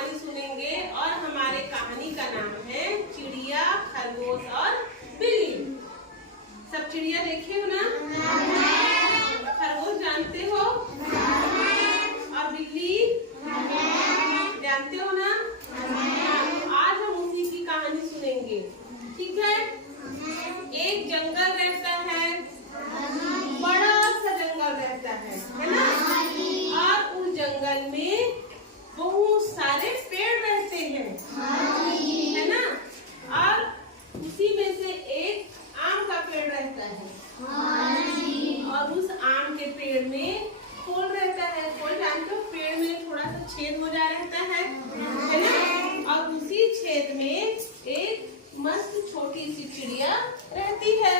कहानी सुनेंगे और हमारे कहानी का नाम है चिड़िया, खरगोश और बिल्ली। सब चिड़िया देखे हो ना? खरगोश जानते हो? और बिल्ली जानते हो ना? आज हम उसी की कहानी सुनेंगे, ठीक है? एक जंगल रहता है, बड़ा सा जंगल रहता है ना? और उस जंगल में बहुत सारे पेड़ रहते हैं, है ना? और उसी में से एक आम का पेड़ रहता है। और उस आम के पेड़ में फूल रहता है। फूल जानते हो? पेड़ में थोड़ा सा छेद हो जा रहता है ना? और उसी छेद में एक मस्त छोटी सी चिड़िया रहती है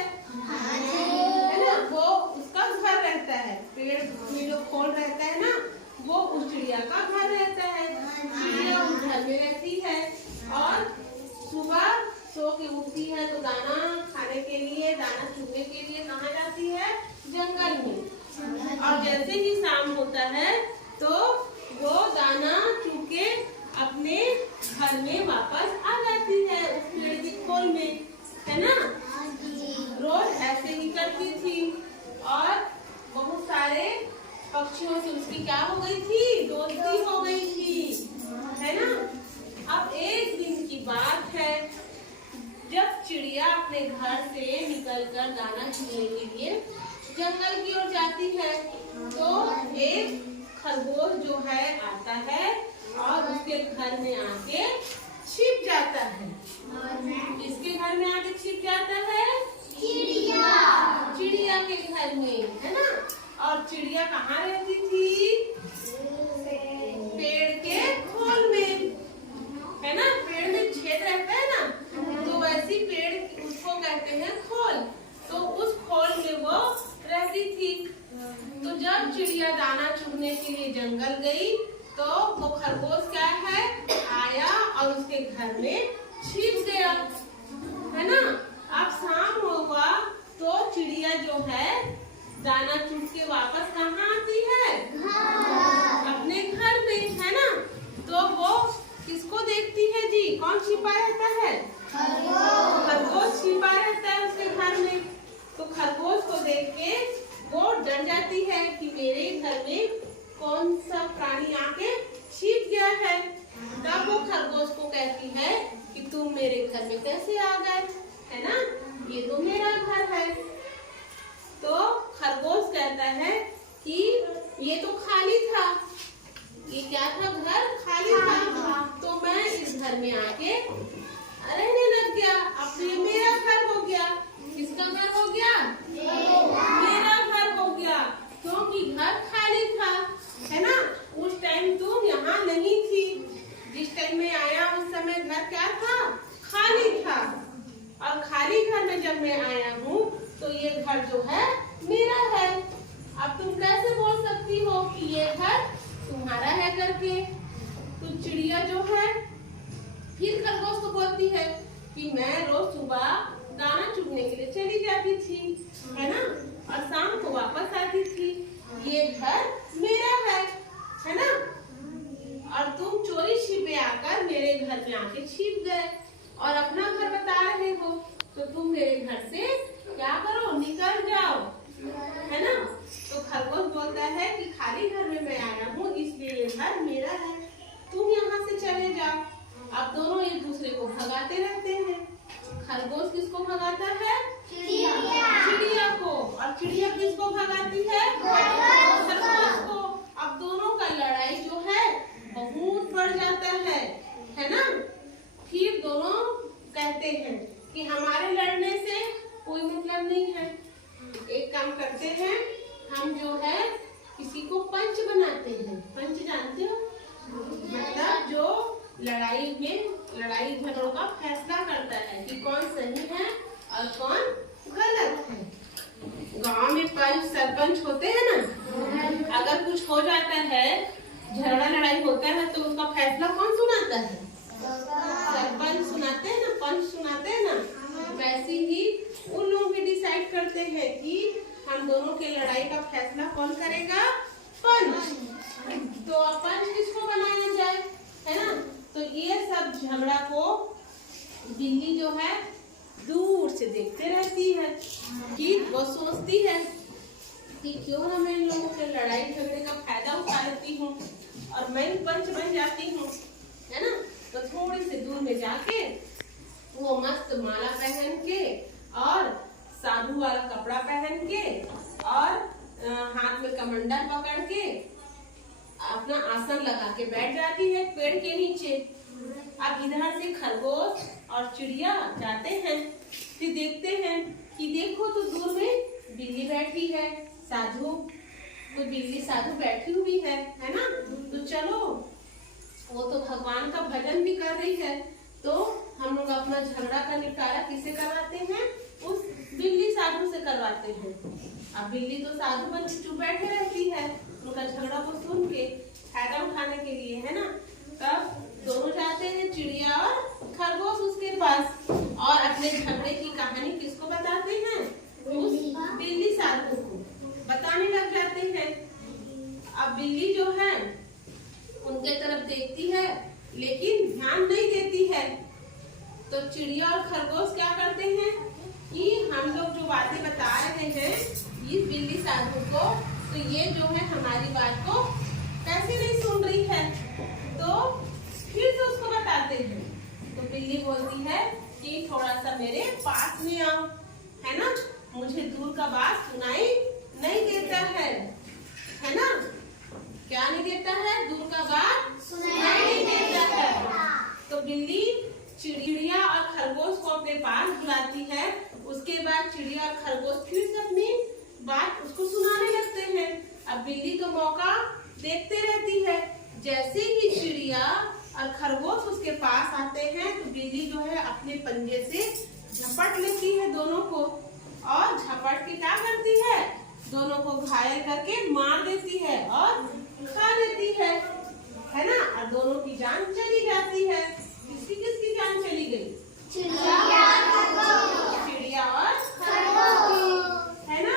ना? वो उसका घर रहता है। पेड़ में जो फूल रहता है ना, वो उस चिड़िया का घर रहता है। चिड़िया उस घर में रहती है और सुबह सो के उठती है तो दाना खाने के लिए, दाना चुगने के लिए कहाँ जाती है? जंगल में। और जैसे ही शाम होता है तो वो दाना चुग के अपने घर में वापस आ जाती है, उस पेड़ की खोल में, है ना? रोज ऐसे ही करती थी और बहुत सारे पक्षियों से उसकी क्या हो गई थी? दोस्ती हो गई थी, है ना? अब एक दिन की बात है, जब चिड़िया अपने घर से निकलकर दाना चुगने के लिए जंगल की ओर जाती है तो एक खरगोश जो है आता है और उसके घर में आके छिप जाता है। इसके घर में आके छिप जाता है? चिड़िया के घर में, है ना? और चिड़िया कहाँ रहती थी? पेड़ के खोल में, है ना? पेड़ में छेद रहता है ना, तो वैसी पेड़ उसको कहते हैं खोल। तो उस खोल में वो रहती थी। तो जब चिड़िया दाना चुगने के लिए जंगल गई तो वो खरगोश क्या है आया और उसके घर में छिप गया, है ना? अब शाम होगा तो चिड़िया जो है दाना चुग के वापस कहाँ आती है? अपने घर में, है ना? तो वो किसको देखती है जी? कौन छिपा रहता है? खरगोश छिपा रहता है उसके घर में। तो खरगोश को देख के वो डर जाती है कि मेरे घर में कौन सा प्राणी आके छिप गया है। तब वो खरगोश को कहती है कि तुम मेरे घर में कैसे आ गए, है ना? ये तो मेरा घर है। तो खरगोश कहता है कि ये तो खाली था, ये क्या था? घर खाली था, तो मैं इस घर में आके रहने लग गया। अब ये मेरा घर हो गया। किसका घर हो गया? मेरा घर हो गया, क्योंकि घर खाली था, है ना? उस टाइम तुम यहाँ नहीं थी। जिस टाइम में आया उस समय घर क्या था? खाली था। और खाली घर में जब मैं आया हूँ तो ये घर जो है मेरा है। अब तुम कैसे बोल सकती हो कि ये घर तुम्हारा है करके? तो चिड़िया जो है फिर खरगोश को बोलती है कि मैं रोज सुबह दाना चुगने के लिए चली जाती थी, है ना? और शाम को वापस आती थी। ये घर मेरा है ना? और तुम चोरी छिपे आकर मेरे घर में आके छिप गए और अपना घर बता रहे हो, तो तुम मेरे घर से क्या करो? निकल जाओ, है ना? तो खरगोश बोलता है कि खाली घर में मैं आया हूँ इसलिए ये घर मेरा है, तुम यहाँ से चले जाओ। अब दोनों एक दूसरे को भगाते रहते हैं। खरगोश किसको भगाता है? चिड़िया को। और चिड़िया किसको भगाती है? खरगोश को। अब दोनों का लड़ाई जो है बहुत बढ़ जाता है ना? फिर दोनों कहते हैं कि हमारे लड़ने से कोई मतलब नहीं है, एक काम करते हैं, हम जो है किसी को पंच बनाते हैं। पंच जानते हो? मतलब जो लड़ाई झगड़ों का फैसला करता है कि कौन सही है और कौन गलत है। गांव में पंच सरपंच होते हैं ना, अगर कुछ हो जाता है, झगड़ा लड़ाई होता है तो उसका फैसला कौन सुनाता है? सरपंच सुनाते हैं ना, पंच सुनाते हैं ना। वैसे ही उन लोग भी डिसाइड करते हैं कि हम दोनों के लड़ाई का फैसला कौन करेगा? पंच। तो पंच किसको बनाया जाए, है ना? को बिल्ली जो है दूर से देखते रहती है कि वो सोचती है कि क्यों ना मैं इन लोगों के लड़ाई झगड़े का फायदा उठा लेती हूँ और मैं पंच बन जाती हूँ, है ना। तो थोड़ी से दूर में जाके वो मस्त माला पहन के और साधु वाला कपड़ा पहन के और हाथ में कमंडल पकड़ के अपना आसन लगा के बैठ जाती है पेड़ के नीचे। अब इधर से खरगोश और चिड़िया जाते हैं, फिर देखते हैं कि देखो तो दूर में बिल्ली बैठी है, साधु, तो बिल्ली साधु बैठी हुई है ना। तो चलो, वो तो भगवान का भजन भी कर रही है, तो हम लोग अपना झगड़ा का निपटारा किससे करवाते हैं? उस बिल्ली साधु से करवाते हैं। अब बिल्ली तो साधु बन के चुप बैठे रहती है, उनका झगड़ा को सुन के फायदा उठाने के लिए, है ना। तब दोनों जाते हैं, चिड़िया और खरगोश उसके पास, और अपने झगड़े की कहानी किसको बताते हैं? उस बिल्ली साधु को बताने लग जाते हैं। अब बिल्ली जो है उनके तरफ देखती है लेकिन ध्यान नहीं देती है। तो चिड़िया और खरगोश क्या करते हैं कि हम लोग जो बातें बता रहे हैं इस बिल्ली साधु को, तो ये जो है हमारी बात को कैसे नहीं सुन रही है, तो फिर से उसको बताते हैं। तो बिल्ली बोलती है कि थोड़ा सा मेरे पास में आओ, है ना, मुझे दूर का बात सुनाई नहीं देता है ना। क्या नहीं देता है? दूर का बात सुनाई नहीं देता है। तो बिल्ली चिड़िया और खरगोश को अपने पास बुलाती है। उसके बाद चिड़िया और खरगोश फिर से अपनी बात उसको सुनाने लगते हैं। अब बिल्ली तो मौका देखते रहती है। जैसे ही चिड़िया और खरगोश उसके पास आते हैं तो बिल्ली जो है अपने पंजे से झपट लेती है दोनों को, और झपट के क्या करती है? दोनों को घायल करके मार देती है और खा लेती है ना। और दोनों की जान चली जाती है। किसकी जान चली गई? चिड़िया और खरगोश, है ना।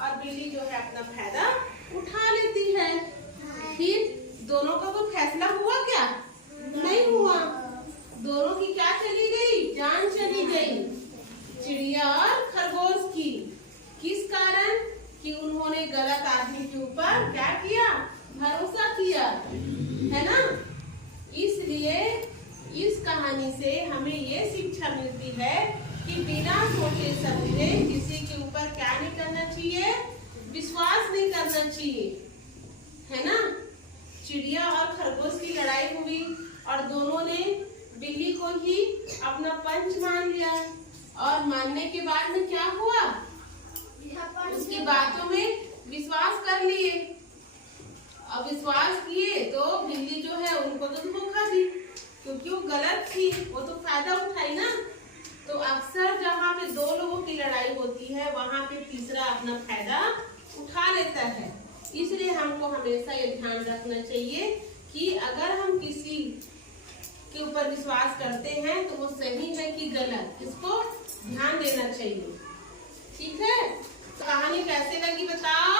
और बिल्ली जो है अपना फायदा उठा लेती है। फिर दोनों का कोई फैसला हुआ क्या? नहीं हुआ। दोनों की क्या चली गई? जान चली गई, चिड़िया और खरगोश की। किस कारण? कि उन्होंने गलत आदमी के ऊपर क्या किया? भरोसा किया, है ना। इसलिए इस कहानी से हमें ये शिक्षा मिलती है कि बिना सोचे समझे किसी के ऊपर क्या नहीं करना चाहिए? विश्वास नहीं करना चाहिए, है ना। चिड़िया और खरगोश की लड़ाई हुई और दोनों ने बिल्ली को ही अपना पंच मान लिया, और मानने के बाद में क्या हुआ? उसकी बातों में विश्वास कर लिए। अब विश्वास किए तो बिल्ली जो है उनको तो धोखा दी, क्योंकि वो गलत थी, वो तो फायदा उठाई ना। तो अक्सर जहाँ पे दो लोगों की लड़ाई होती है वहाँ पे तीसरा अपना फायदा उठा लेता है। इसलिए हमको हमेशा ये ध्यान रखना चाहिए कि अगर हम किसी के ऊपर विश्वास करते हैं तो वो सही है कि गलत, इसको ध्यान देना चाहिए। ठीक है, तो कहानी कैसे लगी बताओ?